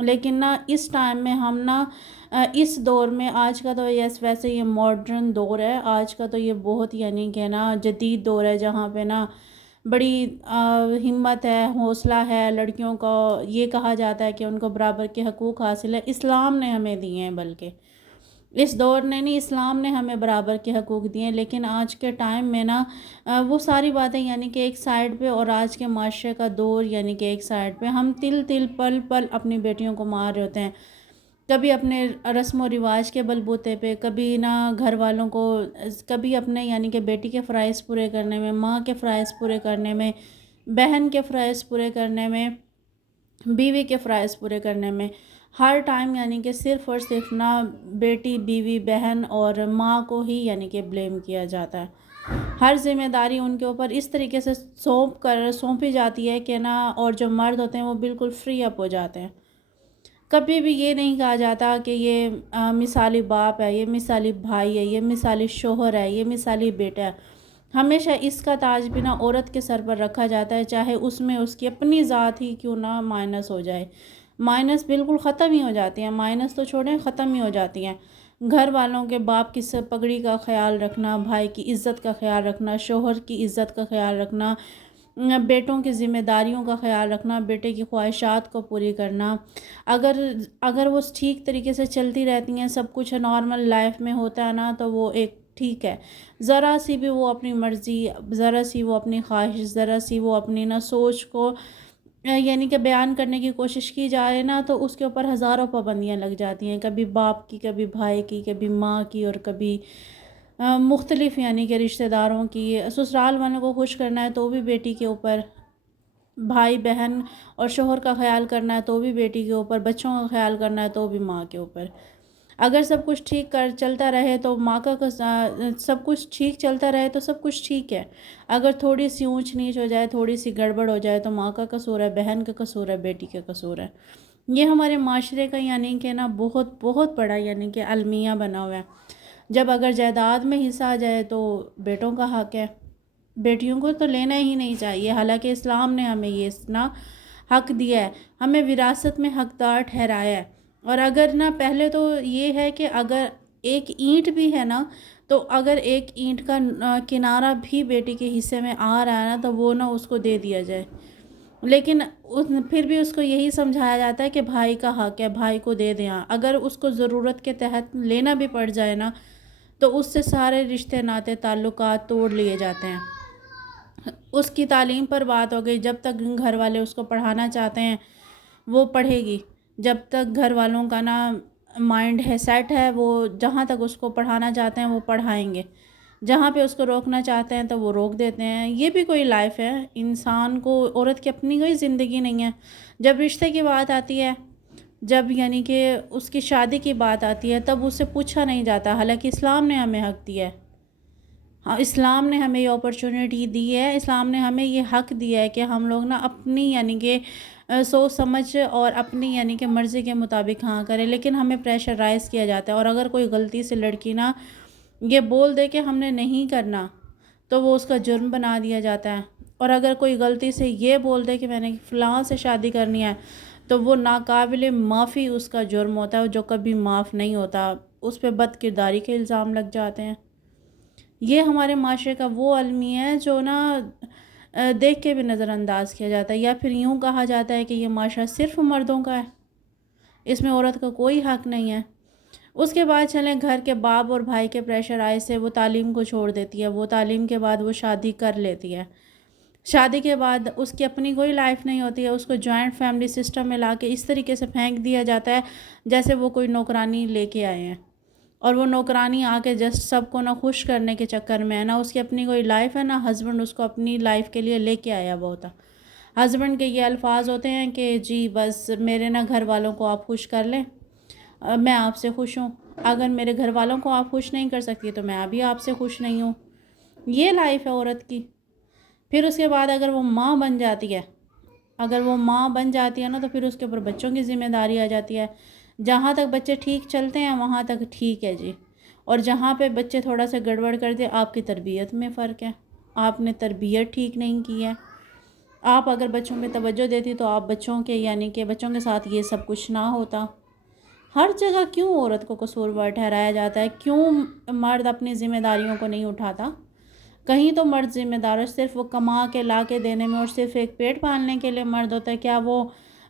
لیکن نا اس ٹائم میں ہم نا اس دور میں، آج کا تو یس ویسے یہ ماڈرن دور ہے، آج کا تو یہ بہت یعنی کہ نا جدید دور ہے، جہاں پہ نا بڑی ہمت ہے، حوصلہ ہے لڑکیوں کو، یہ کہا جاتا ہے کہ ان کو برابر کے حقوق حاصل ہے، اسلام نے ہمیں دیے ہیں، بلکہ اس دور نے نہیں، اسلام نے ہمیں برابر کے حقوق دیے ہیں۔ لیکن آج کے ٹائم میں نا وہ ساری باتیں یعنی کہ ایک سائیڈ پہ، اور آج کے معاشرے کا دور یعنی کہ ایک سائیڈ پہ، ہم تل تل پل پل اپنی بیٹیوں کو مار رہے ہوتے ہیں، کبھی اپنے رسم و رواج کے بل بوتے پہ، کبھی نا گھر والوں کو، کبھی اپنے یعنی کہ بیٹی کے فرائض پورے کرنے میں، ماں کے فرائض پورے کرنے میں، بہن کے فرائض پورے کرنے میں، بیوی کے فرائض پورے کرنے میں، ہر ٹائم یعنی کہ صرف اور صرف نا بیٹی، بیوی، بہن اور ماں کو ہی یعنی کہ بلیم کیا جاتا ہے۔ ہر ذمہ داری ان کے اوپر اس طریقے سے سونپی جاتی ہے کہ نا، اور جو مرد ہوتے ہیں وہ بالکل فری اپ ہو جاتے ہیں۔ کبھی بھی یہ نہیں کہا جاتا کہ یہ مثالی باپ ہے، یہ مثالی بھائی ہے، یہ مثالی شوہر ہے، یہ مثالی بیٹا ہے۔ ہمیشہ اس کا تاج بھی نا عورت کے سر پر رکھا جاتا ہے، چاہے اس میں اس کی اپنی ذات ہی کیوں نہ مائنس ہو جائے، مائنس بالکل ختم ہی ہو جاتی ہیں، مائنس تو چھوڑیں، ختم ہی ہو جاتی ہیں۔ گھر والوں کے، باپ کی پگڑی کا خیال رکھنا، بھائی کی عزت کا خیال رکھنا، شوہر کی عزت کا خیال رکھنا، بیٹوں کی ذمہ داریوں کا خیال رکھنا، بیٹے کی خواہشات کو پوری کرنا، اگر وہ ٹھیک طریقے سے چلتی رہتی ہیں، سب کچھ نارمل لائف میں ہوتا ہے نا، تو وہ ایک ٹھیک ہے۔ ذرا سی بھی وہ اپنی مرضی، ذرا سی وہ اپنی خواہش، ذرا سی وہ اپنی نا سوچ کو یعنی کہ بیان کرنے کی کوشش کی جائے نا، تو اس کے اوپر ہزاروں پابندیاں لگ جاتی ہیں، کبھی باپ کی، کبھی بھائی کی، کبھی ماں کی، اور کبھی مختلف یعنی کہ رشتہ داروں کی۔ سسرال والوں کو خوش کرنا ہے تو بھی بیٹی کے اوپر، بھائی بہن اور شوہر کا خیال کرنا ہے تو بھی بیٹی کے اوپر، بچوں کا خیال کرنا ہے تو بھی ماں کے اوپر۔ اگر سب کچھ ٹھیک چلتا رہے تو ماں کا سب کچھ ٹھیک چلتا رہے تو سب کچھ ٹھیک ہے، اگر تھوڑی سی اونچ نیچ ہو جائے، تھوڑی سی گڑبڑ ہو جائے، تو ماں کا قصور ہے، بہن کا قصور ہے، بیٹی کا قصور ہے۔ یہ ہمارے معاشرے کا یعنی کہ نا بہت بہت بڑا یعنی کہ المیہ بنا ہوا ہے۔ جب اگر جائیداد میں حصہ آ جائے تو بیٹوں کا حق ہے، بیٹیوں کو تو لینا ہی نہیں چاہیے، حالانکہ اسلام نے ہمیں یہ نا حق دیا ہے، ہمیں وراثت میں حقدار ٹھہرایا ہے۔ اور اگر نا پہلے تو یہ ہے کہ اگر ایک اینٹ بھی ہے نا، تو اگر ایک اینٹ کا کنارہ بھی بیٹی کے حصے میں آ رہا ہے نا، تو وہ نا اس کو دے دیا جائے، لیکن پھر بھی اس کو یہی سمجھایا جاتا ہے کہ بھائی کا حق ہے، بھائی کو دے دیں۔ اگر اس کو ضرورت کے تحت لینا بھی پڑ جائے نا، تو اس سے سارے رشتے ناطے تعلقات توڑ لیے جاتے ہیں۔ اس کی تعلیم پر بات ہو گئی، جب تک گھر والے اس کو پڑھانا چاہتے ہیں وہ پڑھے گی، جب تک گھر والوں کا نا مائنڈ ہے، سیٹ ہے، وہ جہاں تک اس کو پڑھانا چاہتے ہیں وہ پڑھائیں گے، جہاں پہ اس کو روکنا چاہتے ہیں تو وہ روک دیتے ہیں۔ یہ بھی کوئی لائف ہے، انسان کو، عورت کی اپنی کوئی زندگی نہیں ہے۔ جب رشتے کی بات آتی ہے، جب یعنی کہ اس کی شادی کی بات آتی ہے، تب اس سے پوچھا نہیں جاتا، حالانکہ اسلام نے ہمیں حق دیا ہے۔ ہاں، اسلام نے ہمیں یہ اپرچونٹی دی ہے، اسلام نے ہمیں یہ حق دیا ہے کہ ہم لوگ نا اپنی یعنی کہ سوچ سمجھ اور اپنی یعنی کہ مرضی کے مطابق ہاں کریں، لیکن ہمیں پریشرائز کیا جاتا ہے، اور اگر کوئی غلطی سے لڑکی نا یہ بول دے کہ ہم نے نہیں کرنا، تو وہ اس کا جرم بنا دیا جاتا ہے، اور اگر کوئی غلطی سے یہ بول دے کہ میں نے فلاں سے شادی کرنی ہے، تو وہ ناقابل معافی اس کا جرم ہوتا ہے، جو کبھی معاف نہیں ہوتا، اس پہ بد کرداری کے الزام لگ جاتے ہیں۔ یہ ہمارے معاشرے کا وہ المیہ ہے جو نا دیکھ کے بھی نظر انداز کیا جاتا ہے، یا پھر یوں کہا جاتا ہے کہ یہ معاشرہ صرف مردوں کا ہے، اس میں عورت کا کوئی حق نہیں ہے۔ اس کے بعد چلیں، گھر کے باپ اور بھائی کے پریشر آئے سے وہ تعلیم کو چھوڑ دیتی ہے، وہ تعلیم کے بعد وہ شادی کر لیتی ہے، شادی کے بعد اس کی اپنی کوئی لائف نہیں ہوتی ہے، اس کو جوائنٹ فیملی سسٹم میں لا کے اس طریقے سے پھینک دیا جاتا ہے جیسے وہ کوئی نوکرانی لے کے آئے ہیں، اور وہ نوکرانی آ کے جسٹ سب کو نہ خوش کرنے کے چکر میں ہے، نہ اس کی اپنی کوئی لائف ہے، نہ ہسبینڈ اس کو اپنی لائف کے لیے لے کے آیا ہوا ہوتا۔ ہسبینڈ کے یہ الفاظ ہوتے ہیں کہ جی بس میرے نہ گھر والوں کو آپ خوش کر لیں، میں آپ سے خوش ہوں، اگر میرے گھر والوں کو آپ خوش نہیں کر سکتی تو میں ابھی آپ سے خوش نہیں ہوں۔ یہ لائف ہے عورت کی۔ پھر اس کے بعد اگر وہ ماں بن جاتی ہے، نا، تو پھر اس کے اوپر بچوں کی ذمہ داری آ جاتی ہے۔ جہاں تک بچے ٹھیک چلتے ہیں وہاں تک ٹھیک ہے جی، اور جہاں پہ بچے تھوڑا سا گڑبڑ کر دے، آپ کی تربیت میں فرق ہے، آپ نے تربیت ٹھیک نہیں کی ہے۔ آپ اگر بچوں پہ توجہ دیتی تو آپ بچوں کے یعنی کہ بچوں کے ساتھ یہ سب کچھ نہ ہوتا۔ ہر جگہ کیوں عورت کو قصوروار ٹھہرایا جاتا ہے؟ کیوں مرد اپنی ذمہ داریوں کو نہیں اٹھاتا؟ کہیں تو مرد ذمہ دار ہے، صرف وہ کما کے لا کے دینے میں، اور صرف ایک پیٹ پالنے کے لیے مرد ہوتا ہے؟ کیا وہ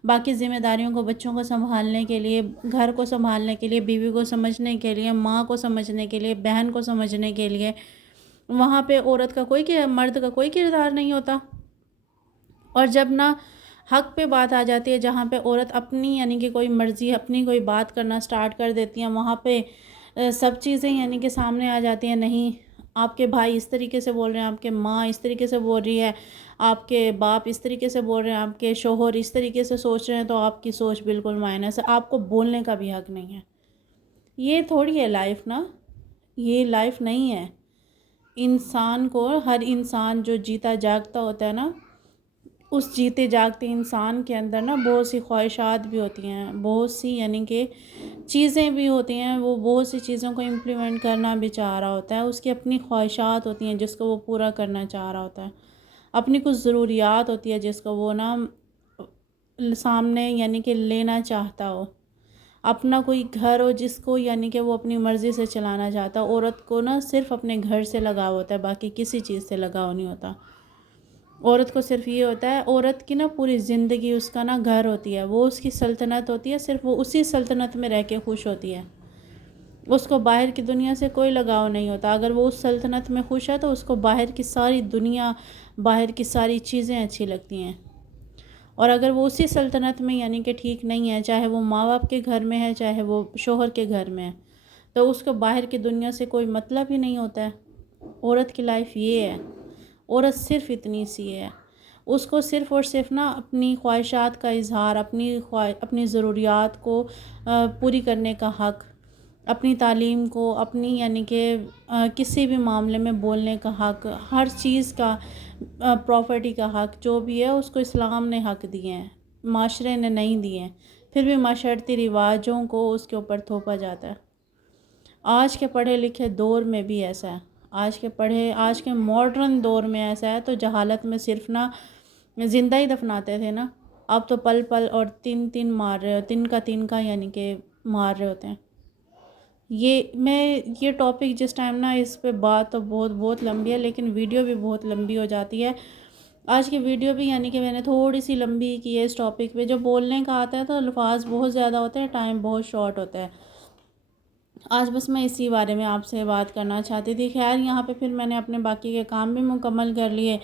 باقی ذمہ داریوں کو، بچوں کو سنبھالنے کے لیے، گھر کو سنبھالنے کے لیے، بیوی کو سمجھنے کے لیے، ماں کو سمجھنے کے لیے، بہن کو سمجھنے کے لیے، وہاں پہ عورت کا مرد کا کوئی کردار نہیں ہوتا؟ اور جب نہ حق پہ بات آ جاتی ہے، جہاں پہ عورت اپنی یعنی کہ کوئی مرضی، اپنی کوئی بات کرنا سٹارٹ کر دیتی ہیں، وہاں پہ سب چیزیں یعنی کہ سامنے آ جاتی ہیں۔ نہیں، آپ کے بھائی اس طریقے سے بول رہے ہیں، آپ کے ماں اس طریقے سے بول رہی ہے، آپ کے باپ اس طریقے سے بول رہے ہیں، آپ کے شوہر اس طریقے سے سوچ رہے ہیں، تو آپ کی سوچ بالکل مائنس ہے، آپ کو بولنے کا بھی حق نہیں ہے۔ یہ تھوڑی ہے لائف نا، یہ لائف نہیں ہے۔ انسان کو، ہر انسان جو جیتا جاگتا ہوتا ہے نا، اس جیتے جاگتے انسان کے اندر نا بہت سی خواہشات بھی ہوتی ہیں، بہت سی یعنی کہ چیزیں بھی ہوتی ہیں، وہ بہت سی چیزوں کو امپلیمنٹ کرنا بھی چاہ رہا ہوتا ہے، اس کی اپنی خواہشات ہوتی ہیں جس کو وہ پورا کرنا چاہ رہا ہوتا ہے، اپنی کچھ ضروریات ہوتی ہے جس کو وہ نا سامنے یعنی کہ لینا چاہتا ہو، اپنا کوئی گھر ہو جس کو یعنی کہ وہ اپنی مرضی سے چلانا چاہتا ہو۔ عورت کو نا صرف اپنے گھر سے لگاؤ ہوتا ہے، باقی کسی چیز سے لگاؤ نہیں ہوتا۔ عورت کو صرف یہ ہوتا ہے، عورت کی نا پوری زندگی اس کا نا گھر ہوتی ہے، وہ اس کی سلطنت ہوتی ہے، صرف وہ اسی سلطنت میں رہ کے خوش ہوتی ہے، اس کو باہر کی دنیا سے کوئی لگاؤ نہیں ہوتا۔ اگر وہ اس سلطنت میں خوش ہے تو اس کو باہر کی ساری دنیا، باہر کی ساری چیزیں اچھی لگتی ہیں، اور اگر وہ اسی سلطنت میں یعنی کہ ٹھیک نہیں ہے، چاہے وہ ماں باپ کے گھر میں ہے، چاہے وہ شوہر کے گھر میں ہے، تو اس کو باہر کی دنیا سے کوئی مطلب ہی نہیں ہوتا ہے۔ عورت کی لائف یہ ہے، عورت صرف اتنی سی ہے، اس کو صرف اور صرف نا اپنی خواہشات کا اظہار، اپنی ضروریات کو پوری کرنے کا حق، اپنی تعلیم کو، اپنی یعنی کہ کسی بھی معاملے میں بولنے کا حق، ہر چیز کا، پراپرٹی کا حق جو بھی ہے اس کو اسلام نے حق دیے ہیں، معاشرے نے نہیں دیے ہیں، پھر بھی معاشرتی رواجوں کو اس کے اوپر تھوپا جاتا ہے۔ آج کے پڑھے لکھے دور میں بھی ایسا ہے، آج کے ماڈرن دور میں ایسا ہے، تو جہالت میں صرف نا زندہ ہی دفناتے تھے نا، اب تو پل پل اور تین مار رہے ہو، تین کا یعنی کہ مار رہے ہوتے ہیں۔ یہ ٹاپک جس ٹائم نا اس پہ بات تو بہت بہت لمبی ہے، لیکن ویڈیو بھی بہت لمبی ہو جاتی ہے۔ آج کی ویڈیو بھی یعنی کہ میں نے تھوڑی سی لمبی کی ہے اس ٹاپک پہ، جو بولنے کا آتا ہے تو الفاظ بہت زیادہ ہوتے ہیں، ٹائم بہت شارٹ ہوتا ہے۔ آج بس میں اسی بارے میں آپ سے بات کرنا چاہتی تھی۔ خیر، یہاں پہ پھر میں نے اپنے باقی کے کام بھی مکمل کر لیے،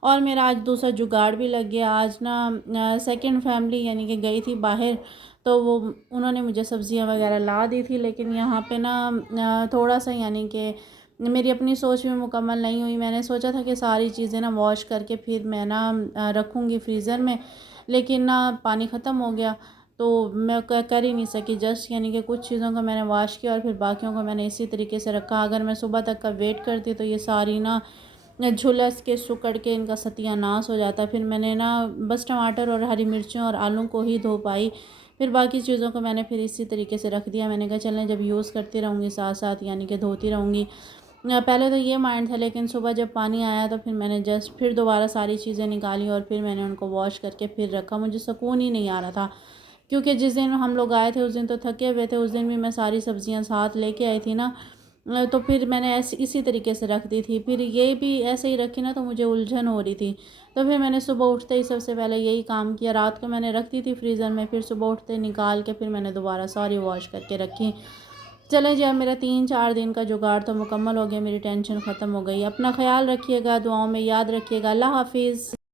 اور میرا آج دوسرا جگاڑ بھی لگ گیا۔ آج نا سیکنڈ فیملی یعنی کہ گئی تھی باہر، تو انہوں نے مجھے سبزیاں وغیرہ لا دی تھی، لیکن یہاں پہ نا تھوڑا سا یعنی کہ میری اپنی سوچ بھی مکمل نہیں ہوئی۔ میں نے سوچا تھا کہ ساری چیزیں نا واش کر کے پھر میں نا رکھوں گی فریزر میں، لیکن نا پانی ختم ہو گیا، تو میں کر ہی نہیں سکی۔ جسٹ یعنی کہ کچھ چیزوں کو میں نے واش کیا اور پھر باقیوں کو میں نے اسی طریقے سے رکھا۔ اگر میں صبح تک کا ویٹ کرتی تو یہ ساری نا جھلس کے سکڑ کے ان کا ستیہ ناش ہو جاتا۔ پھر میں نے نا بس ٹماٹر اور ہری مرچوں اور آلوں کو ہی دھو پائی، پھر باقی چیزوں کو میں نے پھر اسی طریقے سے رکھ دیا۔ میں نے کہا چلیں جب یوز کرتی رہوں گی ساتھ ساتھ یعنی کہ دھوتی رہوں گی۔ پہلے تو یہ مائنڈ تھا، لیکن صبح جب پانی آیا تو پھر میں نے جسٹ پھر دوبارہ ساری چیزیں نکالی اور پھر میں نے ان کو واش کر کے پھر رکھا۔ مجھے سکون ہی نہیں آ رہا تھا، کیونکہ جس دن ہم لوگ آئے تھے اس دن تو تھکے ہوئے تھے، اس دن بھی میں ساری سبزیاں ساتھ لے کے آئی تھی نا، تو پھر میں نے اسی طریقے سے رکھ دی تھی۔ پھر یہ بھی ایسے ہی رکھی نا تو مجھے الجھن ہو رہی تھی، تو پھر میں نے صبح اٹھتے ہی سب سے پہلے یہی کام کیا۔ رات کو میں نے رکھ دی تھی فریزر میں، پھر صبح اٹھتے نکال کے پھر میں نے دوبارہ ساری واش کر کے رکھی۔ چلیں جی، اب میرا 3-4 دن کا جگاڑ تو مکمل ہو گیا، میری ٹینشن ختم ہو گئی۔ اپنا خیال رکھیے گا، دعاؤں میں یاد رکھیے گا۔ اللہ حافظ۔